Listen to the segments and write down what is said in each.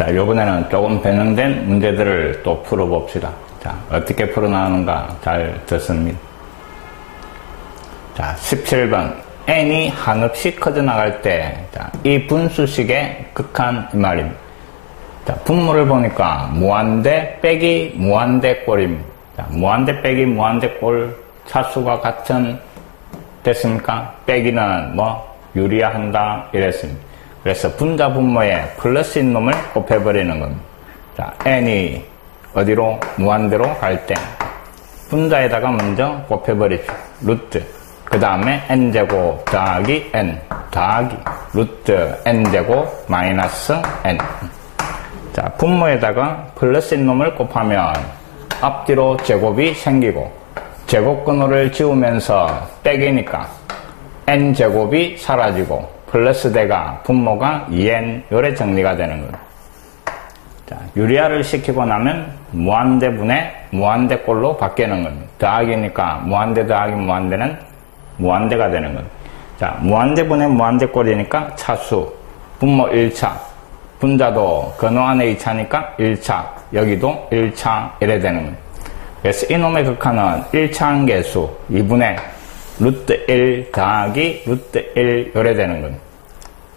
자, 요번에는 조금 변형된 문제들을 또 풀어봅시다. 자, 어떻게 풀어나오는가 잘 듣습니다. 자, 17번. n이 한없이 커져나갈 때, 자, 이 분수식의 극한 이 말입니다. 자, 분모를 보니까 무한대 빼기 무한대 꼴입니다. 자, 무한대 빼기 무한대 꼴 차수가 같은 됐습니까? 빼기는 뭐 유리화한다 이랬습니다. 그래서 분자 분모에 플러스인 놈을 곱해버리는 겁니다. 자, n이 어디로? 무한대로 갈 때 분자에다가 먼저 곱해버리죠. 루트. 그 다음에 n제곱 더하기 n 더하기 루트 n제곱 마이너스 n. 자, 분모에다가 플러스인 놈을 곱하면 앞뒤로 제곱이 생기고 제곱근호를 지우면서 빼기니까 n제곱이 사라지고 플러스 대가 분모가 2n 요래 정리가 되는 거예요. 자, 유리화를 시키고 나면 무한대분의 무한대꼴로 바뀌는 겁니다. 더하기니까 무한대 더하기 무한대는 무한대가 되는 겁니다. 자, 무한대분의 무한대꼴이니까 차수 분모 1차 분자도 근호 안에 2차니까 1차 여기도 1차 이래 되는 겁니다. 그래서 이놈의 극한은 1차 한계수 2분의 루트 1 더하기 루트 1 요래 되는 겁니다.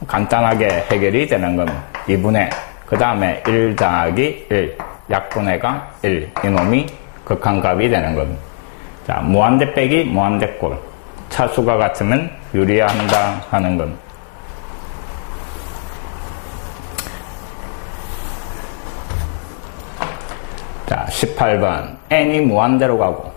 간단하게 해결이 되는 겁니다. 2분의 그 다음에 1 더하기 1 약분해가 1 이놈이 극한값이 되는 겁니다. 자, 무한대 빼기 무한대 꼴 차수가 같으면 유리화한다 하는 겁니다. 자, 18번. n이 무한대로 가고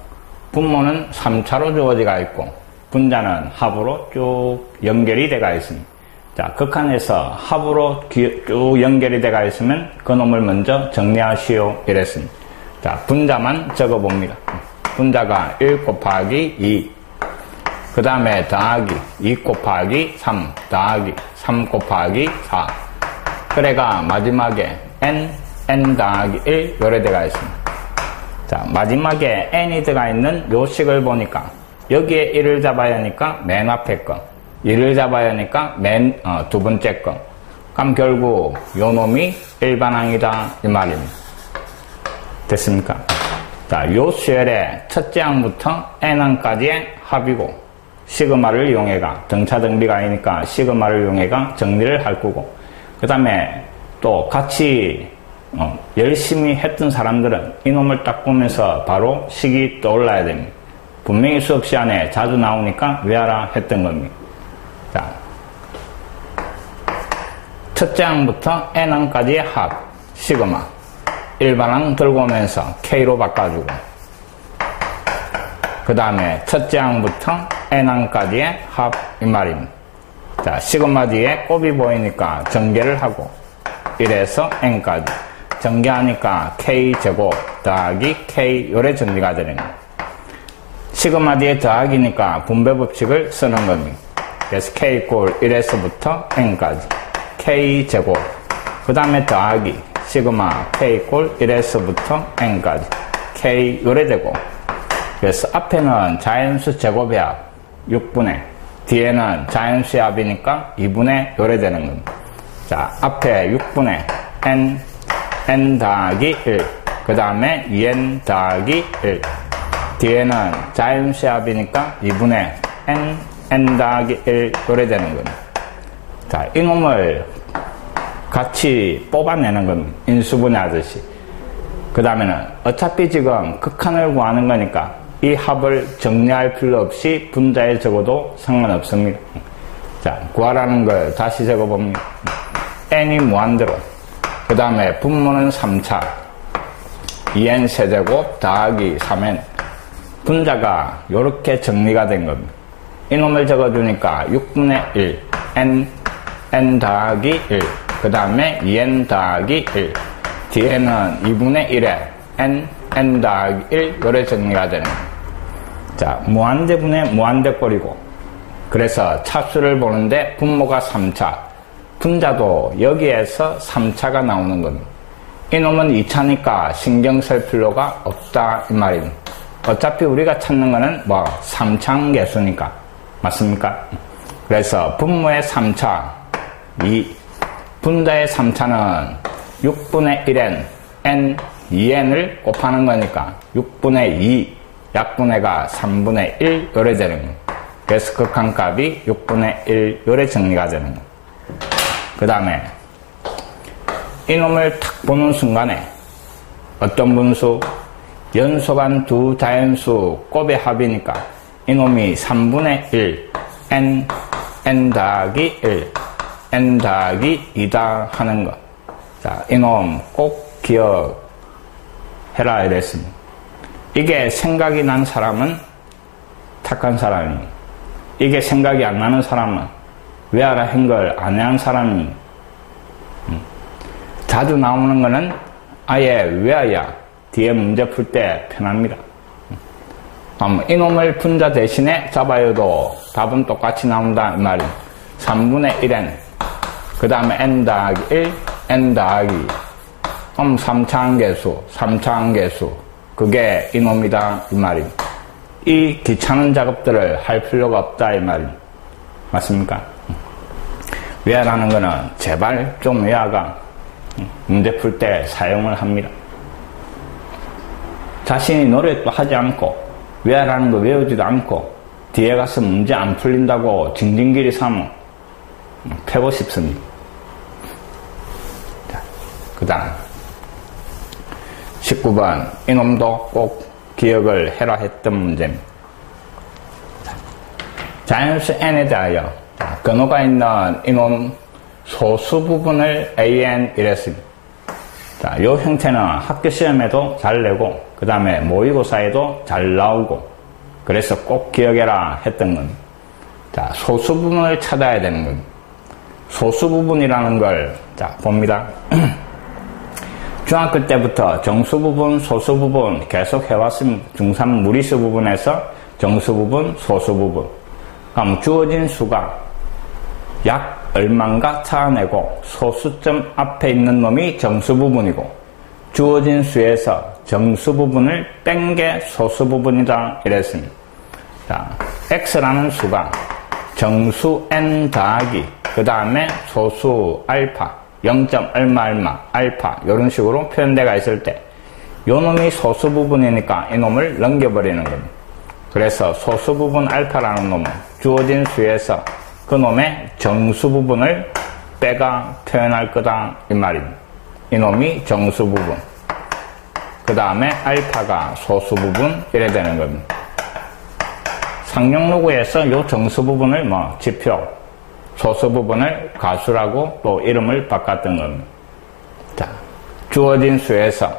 분모는 3차로 주어지가 있고 분자는 합으로 쭉 연결이 돼가 있습니다. 자, 극한에서 합으로 쭉 연결이 돼가 있으면 그놈을 먼저 정리하시오 이랬습니다. 자, 분자만 적어봅니다. 분자가 1 곱하기 2 그 다음에 더하기 2 곱하기 3 더하기 3 곱하기 4 그래가 마지막에 n 더하기 1 요래 들어가 있습니다. 자, 마지막에 n이 들어가 있는 요 식을 보니까 여기에 1을 잡아야 하니까 맨 앞에 거 2를 잡아야 하니까 맨 두 번째 거 그럼 결국 요 놈이 일반항이다 이 말입니다. 됐습니까? 자, 요 수열의 첫째 항부터 n항까지의 합이고 시그마를 이용해가 등차등비가 아니니까 시그마를 이용해가 정리를 할 거고 그 다음에 또 같이 열심히 했던 사람들은 이놈을 딱 보면서 바로 식이 떠올라야 됩니다. 분명히 수업 시간에 자주 나오니까 외워라 했던 겁니다. 자, 첫째 항부터 n항까지의 합 시그마 일반항 들고 오면서 k로 바꿔주고 그 다음에 첫째 항부터 n항까지의 합 이 말입니다. 자, 시그마 뒤에 곱이 보이니까 전개를 하고 1에서 n까지 전개하니까 k제곱 더하기 k 요래 정리가 되는 거예요. 시그마 뒤에 더하기니까 분배법칙을 쓰는 겁니다. 그래서 k 꼴 1에서부터 n까지 k제곱 그 다음에 더하기 시그마 k 꼴 1에서부터 n까지 k 요래 되고 그래서 앞에는 자연수 제곱의 합 6분의 뒤에는 자연수의 합이니까 2분의 요래 되는 겁니다. 자, 앞에 6분의 n 더하기 1 그 다음에 2n 더하기 1 뒤에는 자연수의 합이니까 2분의 n 더하기 1 요래 되는 겁니다. 자, 이놈을 같이 뽑아내는 겁니다. 인수분해 하듯이. 그 다음에는 어차피 지금 극한을 구하는 거니까 이 합을 정리할 필요 없이 분자에 적어도 상관없습니다. 자, 구하라는 걸 다시 적어봅니다. n이 무한대로 그 다음에 분모는 3차 2n 세제곱 더하기 3n 분자가 이렇게 정리가 된 겁니다. 이놈을 적어주니까 6분의 1 n 더하기 1 그 다음에 2n 더하기 1 뒤에는 2분의 1에 n 더하기 1 요래 정리가 되는 겁니다. 자, 무한대분의 무한대꼴이고 그래서 차수를 보는데 분모가 3차 분자도 여기에서 3차가 나오는 겁니다. 이놈은 2차니까 신경 쓸 필요가 없다 이 말입니다. 어차피 우리가 찾는 거는 뭐 3차 계수니까 맞습니까? 그래서 분모의 3차 분자의 3차는 6분의 1n, n, 2n을 곱하는 거니까 6분의 2, 약분해가 3분의 1 요래 되는 거. 그래서 극한값이 6분의 1 요래 정리가 되는 거. 그 다음에 이놈을 탁 보는 순간에 어떤 분수? 연속한 두 자연수 곱의 합이니까 이놈이 3분의 1 n 더하기 1 n 더하기 2다 하는 거. 자, 이놈 꼭 기억해라 이랬습니다. 이게 생각이 난 사람은 착한 사람이, 이게 생각이 안 나는 사람은 외아라 한 걸 안 한 사람이, 자주 나오는 거는 아예 외아야 뒤에 문제 풀 때 편합니다. 이놈을 분자 대신에 잡아요도 답은 똑같이 나온다 이 말이에요. 3분의 1n 그 다음에 n 더하기 1 n 더하기 3차항계수 그게 이놈이다 이 말이에요. 이 귀찮은 작업들을 할 필요가 없다 이 말이에요. 맞습니까? 외아라는 거는 제발 좀 외아가 문제 풀 때 사용을 합니다. 자신이 노력도 하지 않고 외아라는 거 외우지도 않고 뒤에 가서 문제 안 풀린다고 징징기리 삼어 패고 싶습니다. 자, 그 다음 19번 이놈도 꼭 기억을 해라 했던 문제입니다. 자연수 n에 대하여 근호가 있는 이놈 소수 부분을 an 이랬습니다. 자, 요 형태는 학교 시험에도 잘 내고 그 다음에 모의고사에도 잘 나오고 그래서 꼭 기억해라 했던 겁니다. 자, 소수 부분을 찾아야 되는 겁니다. 소수 부분이라는 걸 자 봅니다. 중학교 때부터 정수 부분, 소수 부분 계속 해왔습니다. 중3 무리수 부분에서 정수 부분, 소수 부분. 그럼 주어진 수가 약 얼만가 찾아내고 소수점 앞에 있는 놈이 정수 부분이고 주어진 수에서 정수 부분을 뺀 게 소수 부분이다 이랬습니다. 자, x라는 수가 정수 n 더하기 그 다음에 소수 알파 0. 얼마 알파 이런 식으로 표현대가 있을 때 요놈이 소수 부분이니까 이놈을 넘겨버리는 겁니다. 그래서 소수 부분 알파라는 놈은 주어진 수에서 그놈의 정수 부분을 빼가 표현할 거다 이 말입니다. 이놈이 정수 부분 그 다음에 알파가 소수 부분 이래 되는 겁니다. 상용로구에서 요 정수 부분을 지표 소수 부분을 가수라고 또 이름을 바꿨던 겁니다. 자, 주어진 수에서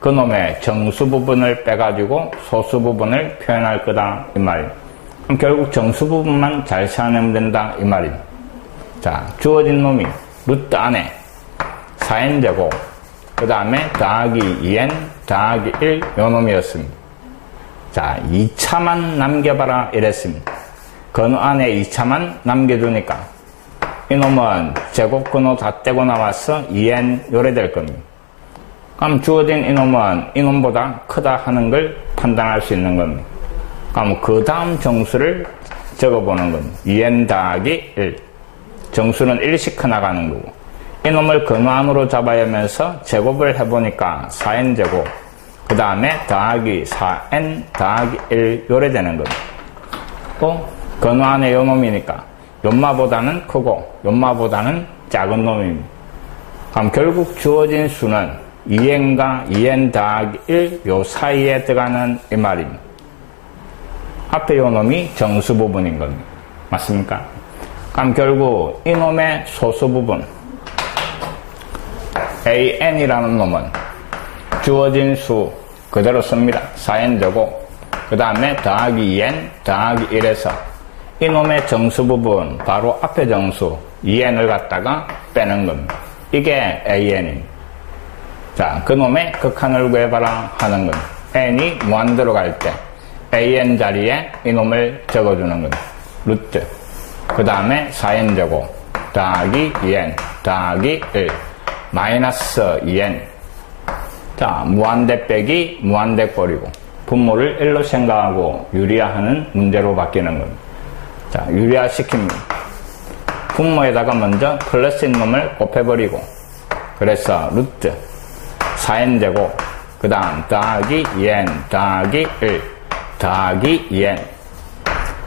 그놈의 정수 부분을 빼가지고 소수 부분을 표현할 거다 이 말입니다. 그럼 결국 정수 부분만 잘 찾아내면 된다 이 말입니다. 자, 주어진 놈이 루트 안에 4n제곱 그 다음에 더하기 2n 더하기 1 요 놈이었습니다. 자, 2차만 남겨봐라 이랬습니다. 근호 안에 2차만 남겨두니까 이놈은 제곱 근호 다 떼고 나와서 2n 요래 될 겁니다. 그럼 주어진 이놈은 이놈보다 크다 하는 걸 판단할 수 있는 겁니다. 그럼 그 다음 정수를 적어보는 겁니다. 2n 더하기 1 정수는 1씩 커나가는 거고 이놈을 근호 안으로 잡아야 하면서 제곱을 해보니까 4n제곱 그 다음에 더하기 4n 더하기 1 요래 되는 겁니다. 또 근호 안에 요 놈이니까 연마보다는 크고 연마보다는 작은 놈입니다. 그럼 결국 주어진 수는 2n과 2n 더하기 1 요 사이에 들어가는 이 말입니다. 앞에 요 놈이 정수 부분인 겁니다. 맞습니까? 그럼 결국 이놈의 소수 부분 an이라는 놈은 주어진 수 그대로 씁니다. 4n제곱 그 다음에 더하기 2n 더하기 1에서 이놈의 정수 부분 바로 앞에 정수 2n을 갖다가 빼는 겁니다. 이게 an입니다. 자, 그놈의 극한을 구해봐라 하는 겁니다. n이 무한대로 갈 때 an 자리에 이놈을 적어주는 겁니다. 루트 그 다음에 4n제곱 더하기 2n 더하기 1 마이너스 2n 자, 무한대 빼기 무한대 버리고 분모를 1로 생각하고 유리화하는 문제로 바뀌는 겁니다. 자, 유리화 시킵니다. 분모에다가 먼저 플러스인 놈을 곱해버리고 그래서 루트 4n제곱 그 다음 더하기 2n 더하기 1 더하기 2n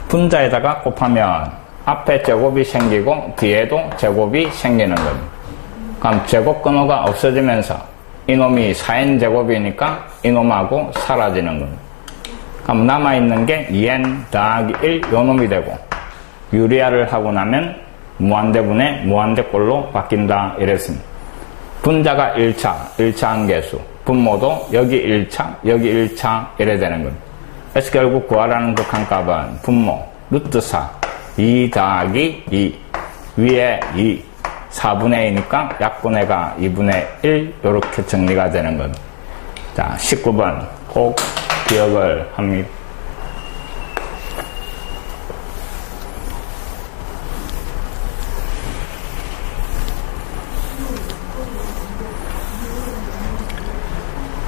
분자에다가 곱하면 앞에 제곱이 생기고 뒤에도 제곱이 생기는 겁니다. 그럼 제곱 근호가 없어지면서 이놈이 4n제곱이니까 이놈하고 사라지는 겁니다. 그럼 남아있는 게 2n 더하기 1 요놈이 되고 유리화를 하고 나면 무한대분의 무한대꼴로 바뀐다 이랬습니다. 분자가 1차 한계수 분모도 여기 1차 여기 1차 이래 되는 겁니다. 그래서 결국 구하라는 극한값은 분모 루트 4 2 더하기 2 위에 2 4분의 2니까 약분의가 2분의 1 이렇게 정리가 되는 겁니다. 자 19번 꼭 기억을 합니다.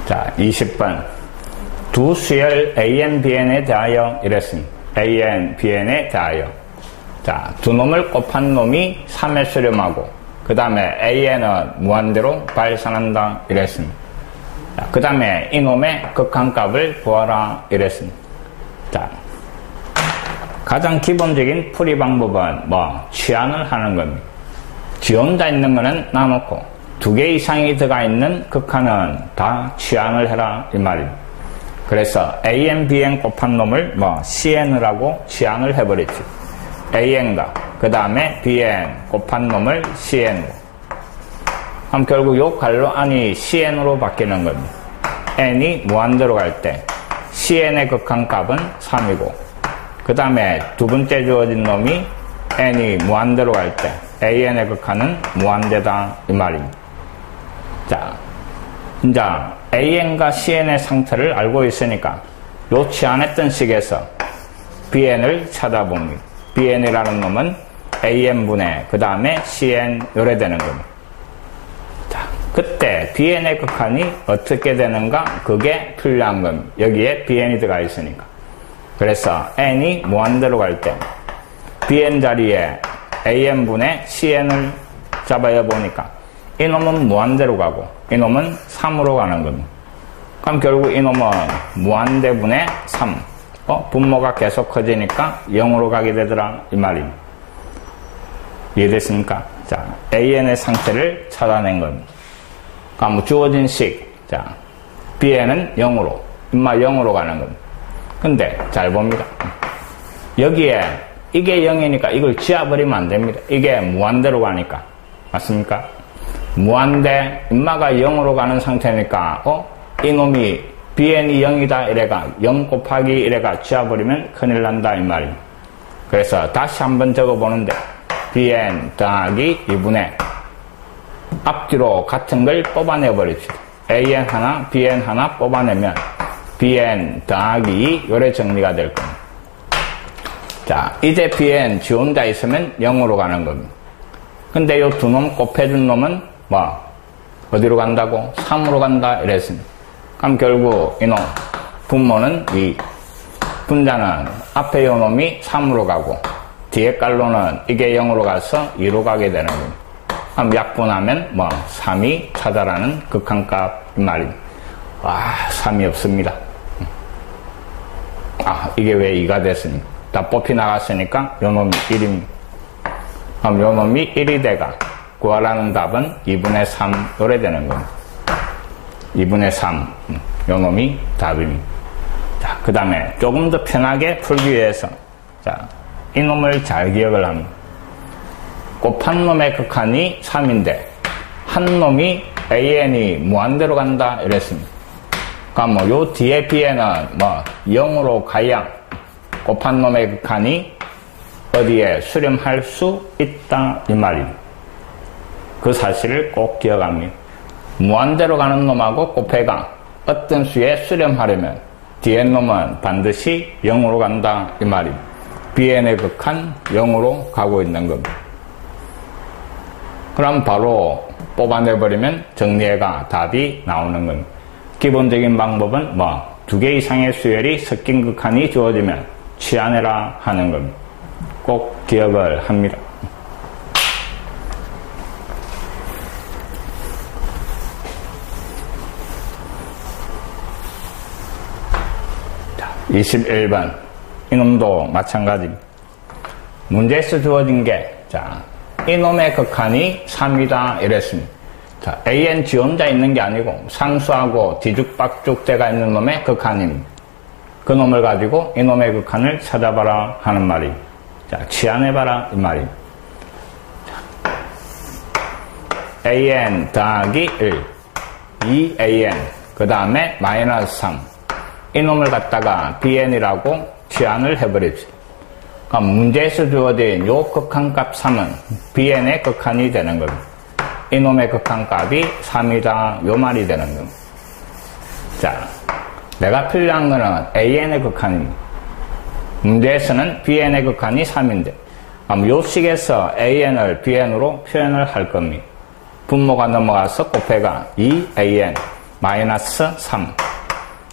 자 20번 두 수열 AN, BN에 대하여 이랬습니다. AN, BN에 대하여 자, 두 놈을 곱한 놈이 3의 수렴하고 그 다음에 AN은 무한대로 발산한다 이랬습니다. 그 다음에 이놈의 극한값을 구하라 이랬습니다. 자, 가장 기본적인 풀이 방법은 치환을 하는 겁니다. 지 혼자 있는 거는 놔놓고 두 개 이상이 들어가 있는 극한은 다 치환을 해라 이 말입니다. 그래서 AN, BN 곱한 놈을 CN을 하고 치환을 해버렸지. AN과 그 다음에 BN 곱한 놈을 CN으로. 그럼 결국 요 괄호 안이 CN으로 바뀌는 겁니다. N이 무한대로 갈 때 CN의 극한값은 3이고 그 다음에 두 번째 주어진 놈이 N이 무한대로 갈 때 AN의 극한은 무한대다 이 말입니다. 자, 이제 AN과 CN의 상태를 알고 있으니까 요 치환했던 식에서 BN을 찾아봅니다. BN이라는 놈은 AN분의 그 다음에 CN 요래 되는 겁니다. 자, 그때 BN의 극한이 어떻게 되는가 그게 필요한 겁니다. 여기에 BN이 들어가 있으니까. 그래서 N이 무한대로 갈 때 BN 자리에 AN분의 CN을 잡아야 보니까 이놈은 무한대로 가고 이놈은 3으로 가는 겁니다. 그럼 결국 이놈은 무한대분의 3 분모가 계속 커지니까 0으로 가게 되더라 이 말입니다. 이해됐습니까? 자, AN의 상태를 찾아낸 겁니다. 그럼 주어진 식, 자, BN은 0으로, 0으로 가는 겁니다. 근데 잘 봅니다. 여기에 이게 0이니까 이걸 지워버리면 안 됩니다. 이게 무한대로 가니까. 맞습니까? 무한대, 인마가 0으로 가는 상태니까, 이놈이 BN이 0이다 이래가 0 곱하기 이래가 지워버리면 큰일 난다 이 말입니다. 그래서 다시 한번 적어보는데 BN 더하기 2분의 앞뒤로 같은 걸 뽑아내버립시다. AN 하나 BN 하나 뽑아내면 BN 더하기 2 요래 정리가 될 겁니다. 자, 이제 BN 지 혼자 있으면 0으로 가는 겁니다. 근데 요 두 놈 곱해준 놈은 어디로 간다고? 3으로 간다 이랬습니다. 그럼 결국 이놈 분모는 2 분자는 앞에 요 놈이 3으로 가고 뒤에 깔로는 이게 0으로 가서 2로 가게 되는 겁니다. 그럼 약분하면 3이 찾아라는 극한값 이 말입니다. 와 3이 없습니다. 이게 왜 2가 됐습니까? 다 뽑히 나갔으니까 요 놈이 1입니다. 그럼 요 놈이 1이 돼가 구하라는 답은 2분의 3 요래 되는 겁니다. 2분의 3 요 놈이 답입니다. 자, 그 다음에 조금 더 편하게 풀기 위해서 자, 이 놈을 잘 기억을 합니다. 곱한 놈의 극한이 3인데 한 놈이 AN이 무한대로 간다 이랬습니다. 그러니까 요 뒤에 BN은 0으로 가야 곱한 놈의 극한이 어디에 수렴할 수 있다 이 말입니다. 그 사실을 꼭 기억합니다. 무한대로 가는 놈하고 곱해가 어떤 수에 수렴하려면 뒤에 놈은 반드시 0으로 간다 이 말입니다. BN의 극한 0으로 가고 있는 겁니다. 그럼 바로 뽑아내버리면 정리해가 답이 나오는 겁니다. 기본적인 방법은 두 개 이상의 수열이 섞인 극한이 주어지면 치환해라 하는 겁니다. 꼭 기억을 합니다. 21번. 이놈도 마찬가지입니다. 문제에서 주어진 게, 자, 이놈의 극한이 3이다. 이랬습니다. 자, AN 지원자 있는 게 아니고 상수하고 뒤죽박죽대가 있는 놈의 극한입니다. 그 놈을 가지고 이놈의 극한을 찾아봐라 하는 말입니다. 자, 치환해봐라 이 말입니다. 자, AN 더하기 1, 2AN, 그 다음에 마이너스 3. 이놈을 갖다가 BN이라고 치환을 해버립시다. 그럼 문제에서 주어진 요 극한값 3은 BN의 극한이 되는 겁니다. 이놈의 극한값이 3이다 요 말이 되는 겁니다. 자, 내가 필요한 거는 AN의 극한입니다. 문제에서는 BN의 극한이 3인데 그럼 요 식에서 AN을 BN으로 표현을 할 겁니다. 분모가 넘어가서 곱해가 2AN 마이너스 3.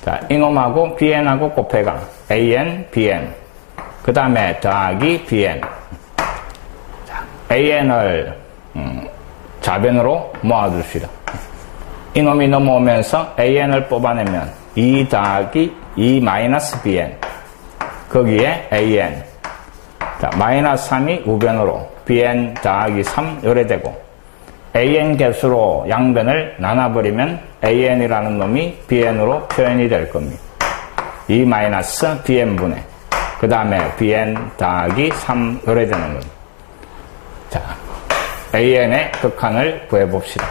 자, 이놈하고 BN하고 곱해가 AN, BN. 그 다음에 더하기 BN. 자, AN을 좌변으로 모아줍시다. 이놈이 넘어오면서 AN을 뽑아내면 2 더하기 2 마이너스 BN. 거기에 AN. 자, 마이너스 3이 우변으로 BN 더하기 3 요래 되고 AN 개수로 양변을 나눠버리면 AN이라는 놈이 BN으로 표현이 될 겁니다. 2 마이너스 BN분의 그 다음에 BN 더하기 3 요래 되는 겁니다. 자, AN의 극한을 구해봅시다.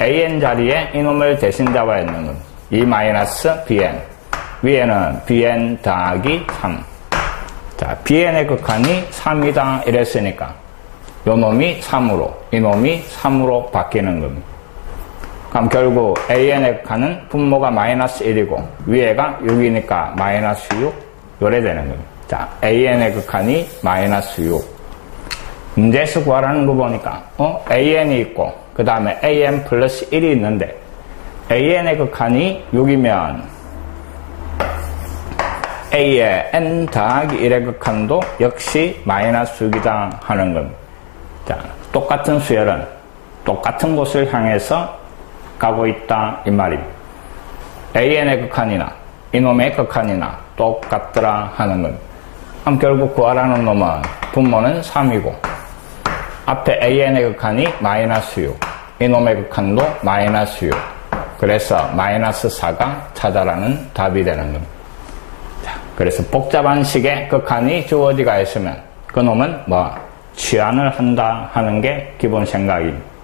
AN 자리에 이놈을 대신 잡아야 있는 겁니다. 2 마이너스 BN 위에는 BN 더하기 3. 자, BN의 극한이 3이다 이랬으니까 요 놈이 3으로, 이 놈이 3으로 바뀌는 겁니다. 그럼 결국 AN의 극한은 분모가 마이너스 1이고 위에가 6이니까 마이너스 6 요래 되는 겁니다. 자, AN의 극한이 마이너스 6. 문제에서 구하라는 거 보니까 AN이 있고 그 다음에 AN 플러스 1이 있는데 AN의 극한이 6이면 A의 N 더하기 1의 극한도 역시 마이너스 6이다 하는 겁니다. 자, 똑같은 수열은 똑같은 곳을 향해서 가고 있다 이 말입니다. AN의 극한이나 이놈의 극한이나 똑같더라 하는 겁니다. 그럼 결국 구하라는 놈은 분모는 3이고 앞에 AN의 극한이 마이너스 6, 이놈의 극한도 마이너스 6. 그래서 마이너스 4가 찾아라는 답이 되는 겁니다. 자, 그래서 복잡한 식의 극한이 주어지가 있으면 그 놈은 뭐 치환을 한다 하는 게 기본 생각입니다.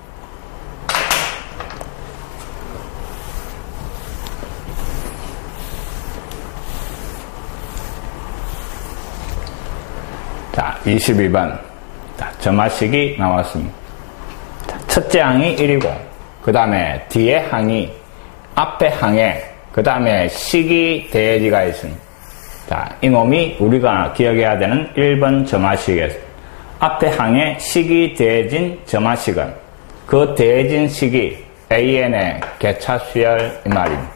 자, 22번. 자, 점화식이 나왔습니다. 자, 첫째 항이 1이고, 그 다음에 뒤에 항이, 앞에 항에, 그 다음에 식이 대지가 있습니다. 자, 이놈이 우리가 기억해야 되는 1번 점화식에서 앞에 항에 식이 대해진 점화식은 그 대해진 식이 AN의 개차수열 이 말입니다.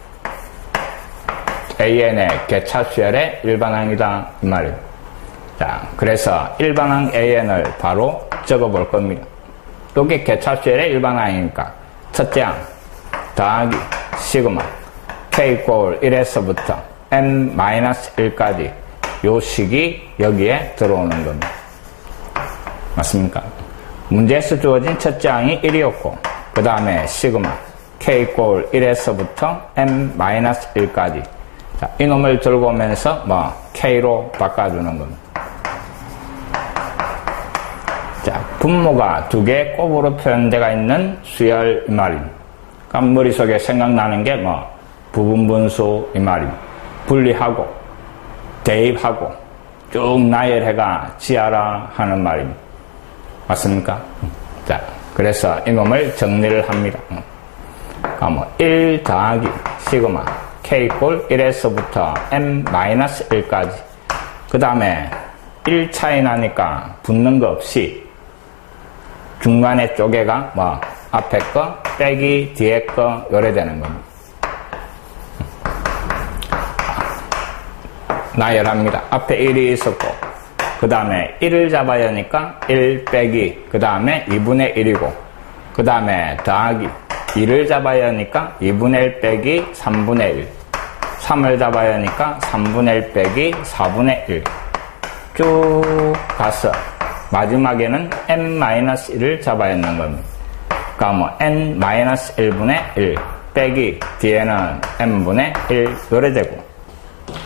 AN의 개차수열의 일반항이다 이 말입니다. 자, 그래서 일반항 AN을 바로 적어 볼 겁니다. 이게 개차수열의 일반항이니까 첫째 항 더하기 시그마 K 이꼴 1에서부터 N-1까지 요 식이 여기에 들어오는 겁니다. 맞습니까? 문제에서 주어진 첫째 항이 1이었고 그 다음에 시그마 K 이꼴 1에서부터 M-1까지 자, 이놈을 들고 오면서 뭐 K로 바꿔주는 겁니다. 자, 분모가 두 개의 곱으로 표현되어 있는 수열 이 말입니다. 그럼 머릿속에 생각나는 게 뭐 부분분수 이 말입니다. 분리하고 대입하고 쭉 나열해가 지하라 하는 말입니다. 맞습니까? 자, 그래서 이놈을 정리를 합니다. 그럼 1 더하기 시그마 K 이꼴 1에서부터 M-1까지 그 다음에 1 차이 나니까 붙는 거 없이 중간에 쪼개가 뭐 앞에 거 빼기 뒤에 거 요래 되는 겁니다. 나열합니다. 앞에 1이 있었고 그 다음에 1을 잡아야 하니까 1 빼기 그 다음에 2분의 1이고 그 다음에 더하기 2를 잡아야 하니까 2분의 1 빼기 3분의 1 3을 잡아야 하니까 3분의 1 빼기 4분의 1 쭉 가서 마지막에는 n-1을 잡아야 하는 겁니다. 그러니까 뭐 n-1분의 1 빼기 뒤에는 n분의 1 요래 되고,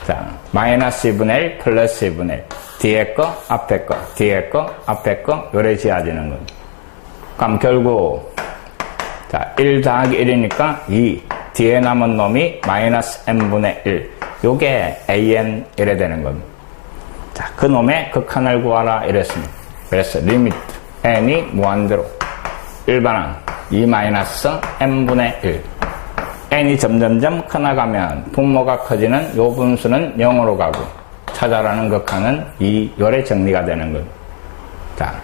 자 마이너스 2분의 1 플러스 2분의 1 뒤에 거 앞에 거 뒤에 거 앞에 거 요래 지어지는 겁니다. 그럼 결국 자 1 더하기 1이니까 2 뒤에 남은 놈이 마이너스 n분의 1 요게 an 이래 되는 겁니다. 자 그 놈의 극한을 구하라 이랬습니다. 그래서 리미트 n이 무한대로 일반항 2 마이너스 n분의 1 n이 점점점 커나가면 분모가 커지는 요 분수는 0으로 가고 찾아라는 극한은 2 요래 정리가 되는 겁니다. 자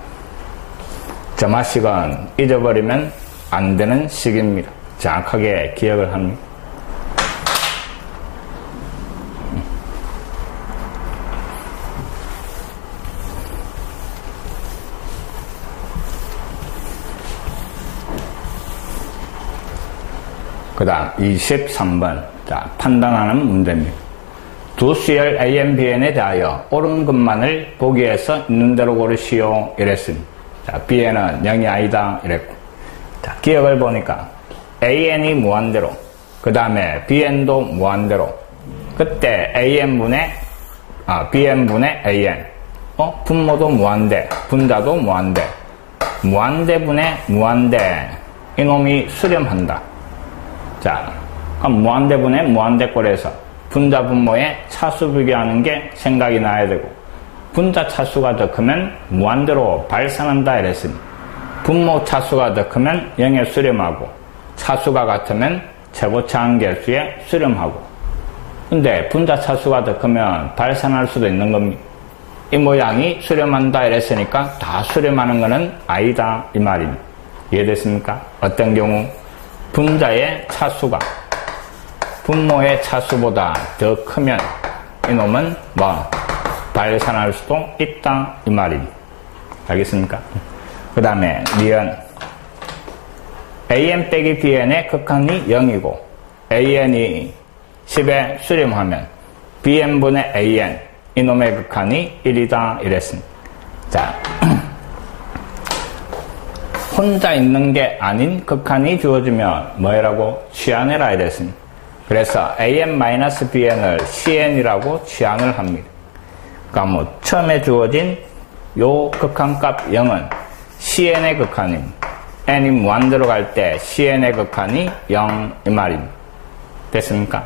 점화식은 잊어버리면 안 되는 식입니다. 정확하게 기억을 합니다. 그 다음 23번. 자, 판단하는 문제입니다. 두 수열 AN, BN에 대하여 옳은 것만을 보기에서 있는 대로 고르시오 이랬습니다. 자, BN은 0이 아니다 이랬고, 자, 기억을 보니까 AN이 무한대로, 그 다음에 BN도 무한대로, 그때 BN분의 AN, 분모도 무한대, 분자도 무한대, 무한대분의 무한대, 이놈이 수렴한다. 자, 그럼 무한대분의 무한대꼴에서 분자 분모의 차수 비교하는 게 생각이 나야 되고, 분자 차수가 더 크면 무한대로 발산한다 이랬으니 분모 차수가 더 크면 0에 수렴하고, 차수가 같으면 최고차 한계수에 수렴하고. 근데 분자 차수가 더 크면 발산할 수도 있는 겁니다. 이 모양이 수렴한다 이랬으니까 다 수렴하는 거는 아니다 이 말입니다. 이해됐습니까? 어떤 경우 분자의 차수가 분모의 차수보다 더 크면 이놈은 발산할 수도 있다 이 말입니다. 알겠습니까? 그 다음에 니은 AN 빼기 BN의 극한이 0이고 AN이 10에 수렴하면 BN분의 AN 이놈의 극한이 1이다 이랬습니다. 자, 혼자 있는 게 아닌 극한이 주어지면 뭐라고? 취한해라 이랬습니다. 그래서 AN-BN을 CN이라고 취한을 합니다. 그러니까 처음에 주어진 요 극한값 0은 CN의 극한입니다. n이 무한대로 갈 때 CN의 극한이 0 이 말입니다. 됐습니까?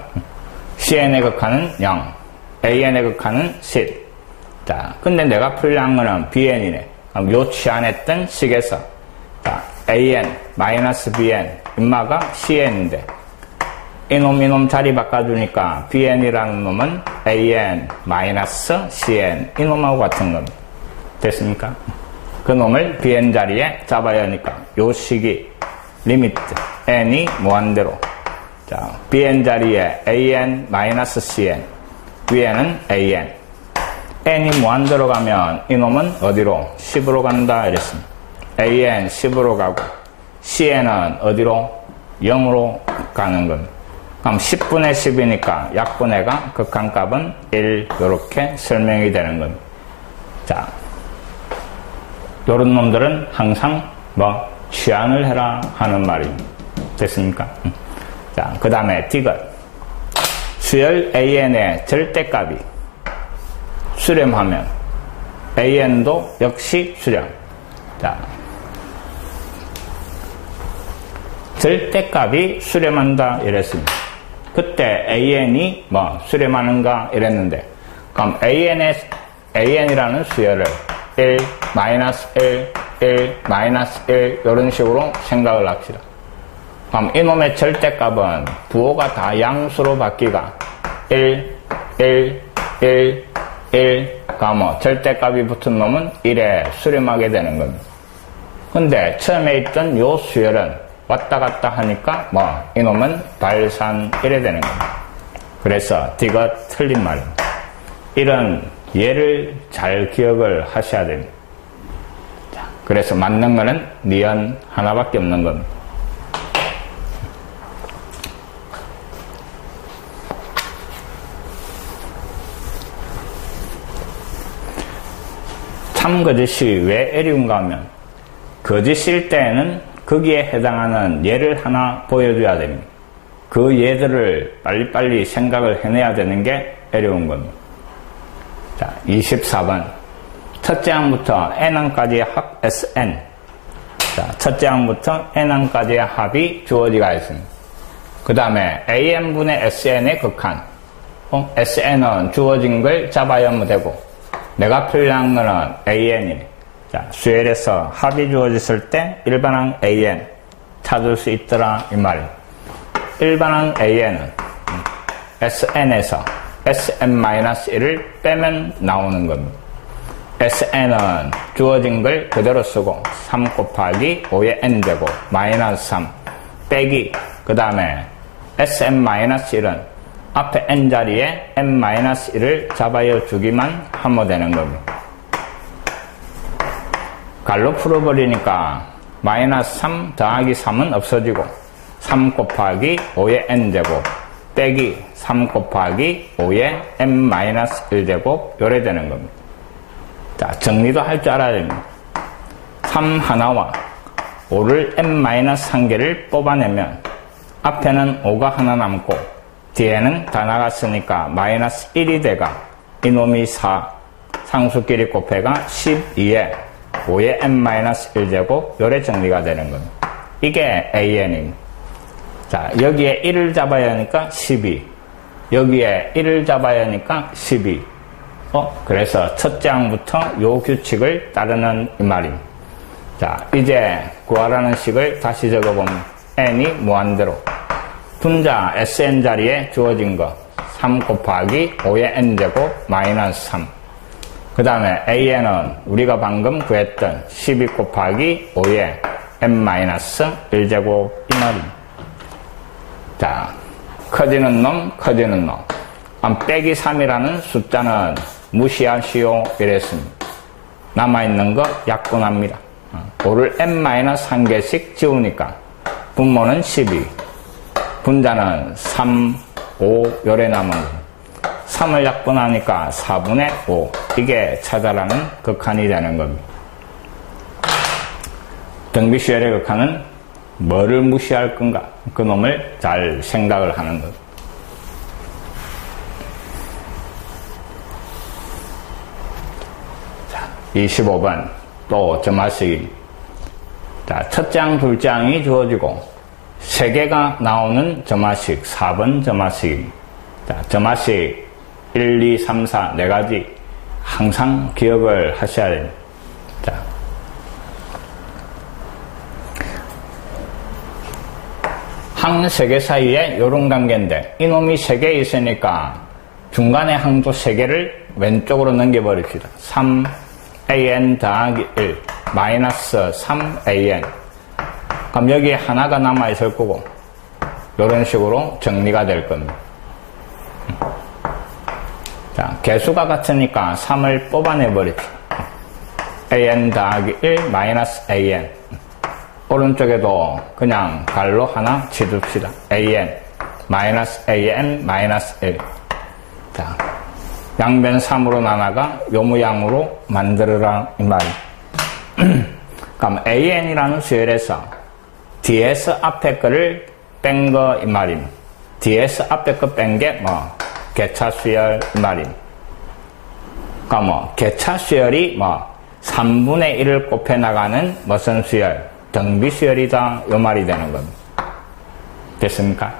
CN의 극한은 0, AN의 극한은 10. 자, 근데 내가 풀려한 거는 BN이네. 그럼 요 취한했던 식에서 자, AN-BN 인마가 CN인데 이놈 자리 바꿔주니까 BN이라는 놈은 AN-CN 이놈하고 같은 겁니다. 됐습니까? 그 놈을 BN 자리에 잡아야 하니까 요 식이 리미트 n이 무한대로 자 BN 자리에 AN-CN 위에는 AN n이 무한대로 가면 이놈은 어디로? 10으로 간다 이랬습니다. AN 10으로 가고 CN은 어디로? 0으로 가는 겁니다. 그럼 10분의 10이니까 약분해가 극한값은 1 이렇게 설명이 되는 겁니다. 자, 요런 놈들은 항상 취한을 해라 하는 말입니다. 됐습니까? 자, 그 다음에 디귿 수열 AN의 절대값이 수렴하면 AN도 역시 수렴. 자, 절대값이 수렴한다 이랬습니다. 그때 AN이 수렴하는가 이랬는데, 그럼 AN이라는 수열을 1, -1, 1, -1 이런 식으로 생각을 합시다. 그럼 이놈의 절대값은 부호가 다 양수로 바뀌가 1, 1, 1, 1 그럼 절대값이 붙은 놈은 1에 수렴하게 되는 겁니다. 근데 처음에 있던 요 수열은 왔다 갔다 하니까 이놈은 발산 이래 되는 겁니다. 그래서 디귿 틀린 말입니다. 이런 예를 잘 기억을 하셔야 됩니다. 자, 그래서 맞는 거는 니은 하나밖에 없는 겁니다. 3거짓이 왜 애리운가 하면 거짓일 때에는 거기에 해당하는 예를 하나 보여줘야 됩니다. 그 예들을 빨리빨리 생각을 해내야 되는 게 애리운 겁니다. 자, 24번. 첫째 항부터 n항까지의 합 Sn. 자, 첫째 항부터 n항까지의 합이 주어지가 있습니다. 그 다음에 an분의 sn의 극한. sn은 주어진 걸 잡아야 되고, 내가 표현한 거는 an이네. 자, 수열에서 합이 주어졌을 때 일반항 an 찾을 수 있더라, 이 말이에요. 일반항 an은 sn에서 sn-1을 빼면 나오는 겁니다. sn은 주어진 걸 그대로 쓰고 3 곱하기 5의 n제곱 마이너스 3 빼기 그 다음에 sn-1은 앞에 n 자리에 n-1을 잡아여 주기만 하면 되는 겁니다. 갈로 풀어버리니까 마이너스 3 더하기 3은 없어지고 3 곱하기 5의 n제곱 빼기 3 곱하기 5의 n-1제곱 요래 되는 겁니다. 자, 정리도 할 줄 알아야 됩니다. 3 하나와 5를 n-1개를 뽑아내면 앞에는 5가 하나 남고 뒤에는 다 나갔으니까 마이너스 1이 돼가 이놈이 4 상수끼리 곱해가 12에 5의 n-1제곱 요래 정리가 되는 겁니다. 이게 an입니다. 자, 여기에 1을 잡아야 하니까 12 여기에 1을 잡아야 하니까 12 그래서 첫째 항부터 요 규칙을 따르는 이 말입니다. 자, 이제 구하라는 식을 다시 적어보면 n이 무한대로 분자 sn 자리에 주어진 거 3 곱하기 5의 n제곱 마이너스 3 그 다음에 an은 우리가 방금 구했던 12 곱하기 5의 n-1제곱 이 말입니다. 자, 커지는 놈 빼기 3이라는 숫자는 무시하시오 이랬습니다. 남아있는 거 약분합니다. 5를 n-1개씩 지우니까 분모는 12 분자는 3, 5 요래 남은 거 3을 약분하니까 4분의 5 이게 찾아라는 극한이 되는 겁니다. 등비수열의 극한은 뭐를 무시할 건가 그 놈을 잘 생각을 하는 것. 자, 25번 또 점화식입니다. 자, 첫째 항, 둘째 항이 주어지고 3개가 나오는 점화식 4번 점화식입니다. 자, 점화식 1, 2, 3, 4 4가지 항상 기억을 하셔야 됩니다. 자, 항 3개 사이에 요런 관계인데 이놈이 3개 있으니까 중간에 항도 3개를 왼쪽으로 넘겨버립시다. 3an 더하기 1 마이너스 3an 그럼 여기에 하나가 남아있을 거고 이런 식으로 정리가 될 겁니다. 자, 개수가 같으니까 3을 뽑아내버립시다. an 더하기 1 마이너스 an 오른쪽에도 그냥 갈로 하나 치줍시다. an 마이너스 an 마이너스 1 자, 양변 3으로 나눠가 요 모양으로 만들어라 이 말이에요. 그럼 an이라는 수열에서 뒤에서 앞에 거를 뺀 거 이 말입니다. 뒤에서 앞에 거 뺀 게 뭐 개차 수열 이 말입니다. 그러니까 뭐 개차 수열이 뭐 3분의 1을 곱해 나가는 무슨 수열? 등비 수열이다 요 말이 되는 겁니다. 됐습니까?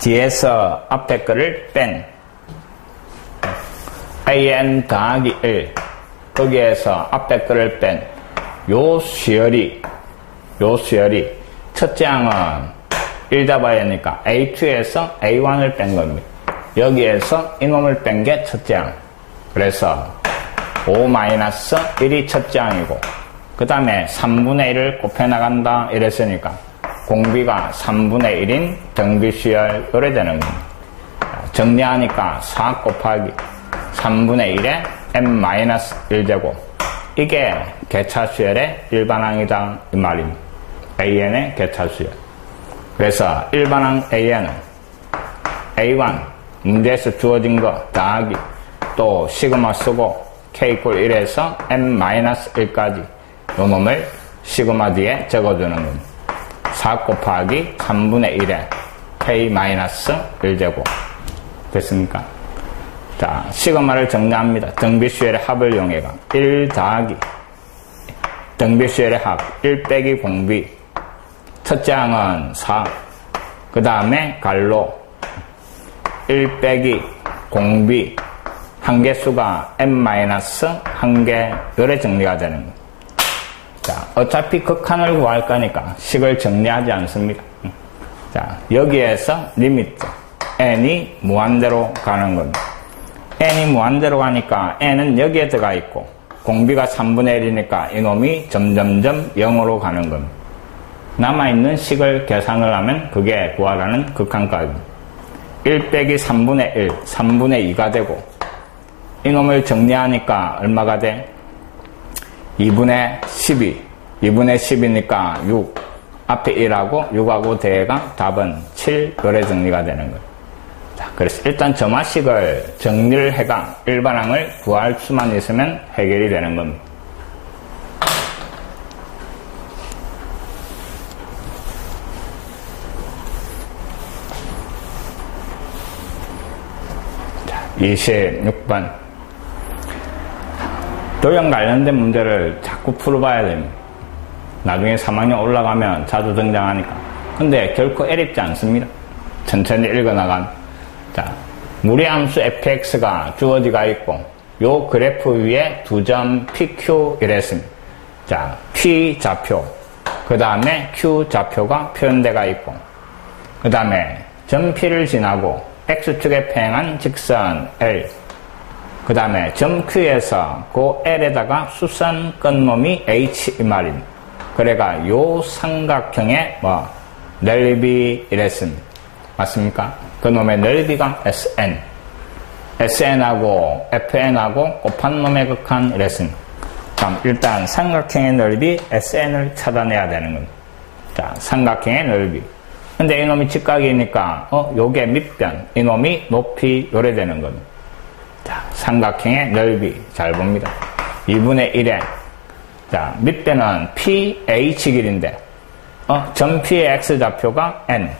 뒤에서 앞에 거를 뺀 an 더하기 1 거기에서 앞에 거를 뺀 요 수열이 첫째 항은 1 잡아야 하니까 A2에서 A1을 뺀 겁니다. 여기에서 이놈을 뺀 게 첫째 항. 그래서 5-1이 첫째 항이고 그 다음에 3분의 1을 곱해 나간다 이랬으니까 공비가 3분의 1인 등비수열 요래 되는 겁니다. 정리하니까 4 곱하기 3분의 1에 n-1제곱 이게 개차수열의 일반항이다 이 말입니다. an의 개차수열. 그래서 일반항 an은 a1 문제에서 주어진 거 더하기 또 시그마 쓰고 k 이꼴 1에서 n-1까지 요 놈을 시그마 뒤에 적어주는 겁니다. 4 곱하기 3분의 1에 k-1제곱 됐습니까? 자, 시그마를 정리합니다. 등비수열의 합을 이용해가 1 더하기 등비수열의 합 1 빼기 공비 첫째 항은 4 그 다음에 갈로 1 빼기 공비 한개수가 n-1개 요래 정리가 되는 겁니다. 자, 어차피 극한을 구할 거니까 식을 정리하지 않습니다. 자, 여기에서 리미트 n이 무한대로 가는 겁니다. n이 무한대로 가니까 n은 여기에 들어가 있고 공비가 3분의 1이니까 이놈이 점점점 0으로 가는 겁니다. 남아있는 식을 계산을 하면 그게 구하라는 극한값입니다. 1 빼기 3분의 1, 3분의 2가 되고 이놈을 정리하니까 얼마가 돼? 2분의 12, 2분의 10이니까 6, 앞에 1하고 6하고 대가 답은 7, 요래 정리가 되는 거예요. 자, 그래서 일단 점화식을 정리를 해가 일반항을 구할 수만 있으면 해결이 되는 겁니다. 자, 26번. 도형 관련된 문제를 자꾸 풀어봐야 됩니다. 나중에 3학년 올라가면 자주 등장하니까. 근데 결코 어렵지 않습니다. 천천히 읽어나간. 자, 무리함수 fx가 주어지가 있고, 요 그래프 위에 두 점 pq 이랬습니다. 자, p 좌표, 그 다음에 q 좌표가 표현대가 있고, 그 다음에 점 p를 지나고 x축에 평행한 직선 l, 그 다음에 점 Q에서 그 L에다가 수선 끝놈이 H 이 말입니다. 그래가 요 삼각형의 넓이 이랬습니다. 맞습니까? 그 놈의 넓이가 SN. SN하고 FN하고 곱한 놈의 극한 이랬습니다. 그럼 일단 삼각형의 넓이 SN을 찾아내야 되는 겁니다. 자, 삼각형의 넓이. 근데 이놈이 직각이니까 요게 밑변, 이놈이 높이 요래 되는 겁니다. 자, 삼각형의 넓이 잘 봅니다. 2분의 1에 자, 밑변은 PH 길인데 점 P의 X좌표가 N,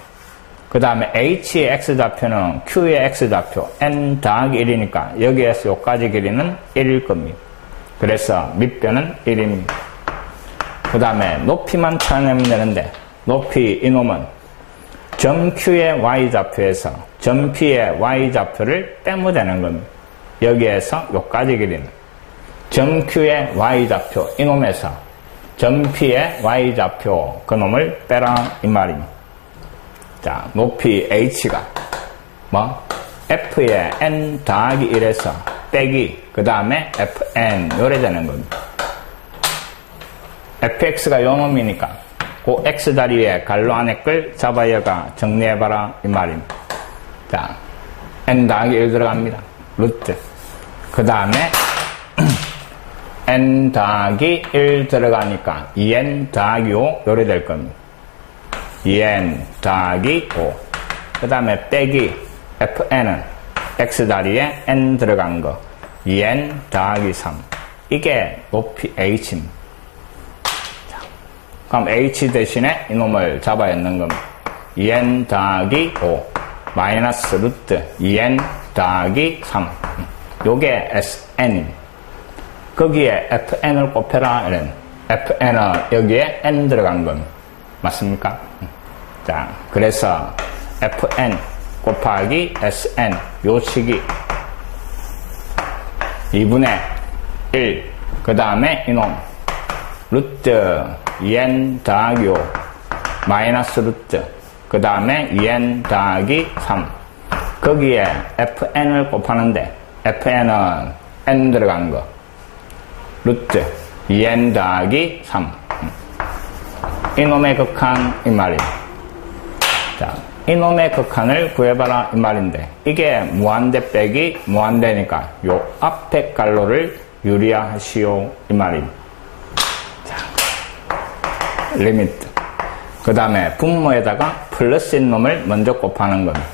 그 다음에 H의 X좌표는 Q의 X좌표 N 더하기 1이니까 여기에서 여기까지 길이는 1일 겁니다. 그래서 밑변은 1입니다. 그 다음에 높이만 찾아내면 되는데 높이 이놈은 점 Q의 Y좌표에서 점 P의 Y좌표를 빼면 되는 겁니다. 여기에서 요까지 길이는 점 Q의 Y좌표 이놈에서 점 P의 Y좌표 그놈을 빼라 이 말입니다. 자, 높이 H가 F의 N 더하기 1에서 빼기 그 다음에 FN 요래 되는 겁니다. FX가 요 놈이니까 그 X다리에 갈로 안에 끌 잡아여가 정리해봐라 이 말입니다. 자, N 더하기 1 들어갑니다. 루트. 그 다음에 n 더하기 1 들어가니까 2n 더하기 5 요래 될 겁니다. 2n 더하기 5. 그 다음에 빼기 fn은 x다리에 n 들어간 거 2n 더하기 3. 이게 높이 h입니다. 자, 그럼 h 대신에 이놈을 잡아야 하는 겁니다. 2n 더하기 5 마이너스 루트 2n 더하기 3. 요게 SN입니다. 거기에 FN을 곱해라 이런 FN은 여기에 N 들어간 겁니다. 맞습니까? 자, 그래서 FN 곱하기 SN 요 식이 2분의 1 그 다음에 이놈 루트 2N 더하기 5 마이너스 루트 그 다음에 2N 더하기 3 거기에 FN을 곱하는데 FN은 N 들어간 거 루트 2N 더하기 3 이놈의 극한 이 말입니다. 자, 이놈의 극한을 구해봐라 이 말인데 이게 무한대 빼기 무한대니까 요 앞에 갈로를 유리화하시오 이 말입니다. 자, 리미트 그 다음에 분모에다가 플러스인 놈을 먼저 곱하는 겁니다.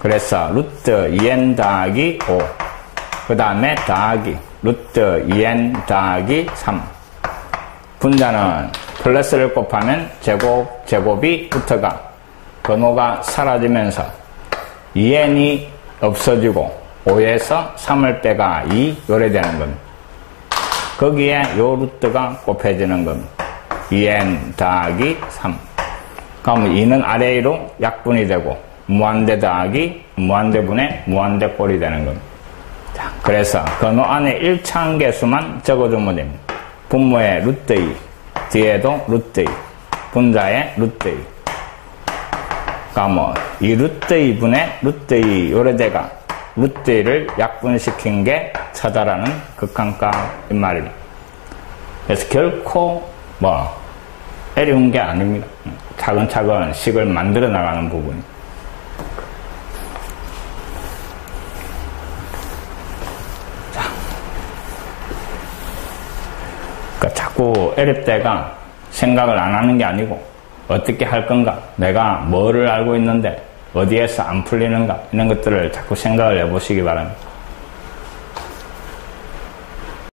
그래서 루트 2n 더하기 5 그 다음에 더하기 루트 2n 더하기 3. 분자는 플러스를 곱하면 제곱이 루트가 번호가 사라지면서 2n이 없어지고 5에서 3을 빼가 2 요래 되는 겁니다. 거기에 요 루트가 곱해지는 겁니다. 2n 더하기 3. 그러면 2는 아래 2로 약분이 되고 무한대 더하기 무한대분의 무한대 꼴이 되는 겁니다. 자, 그래서 번호 안에 1차항계수만 적어주면 됩니다. 분모에 루트 2, 뒤에도 루트 2, 분자에 루트 2. 그러면 이 루트 2분의 루트 2 요래대가 루트 2를 약분시킨 게 처자라는 극한값인 말입니다. 그래서 결코 어려운 게 아닙니다. 차근차근 식을 만들어 나가는 부분입니다. 자, 그러니까 자꾸 어렵대가 생각을 안 하는 게 아니고 어떻게 할 건가, 내가 뭐를 알고 있는데 어디에서 안 풀리는가, 이런 것들을 자꾸 생각을 해보시기 바랍니다.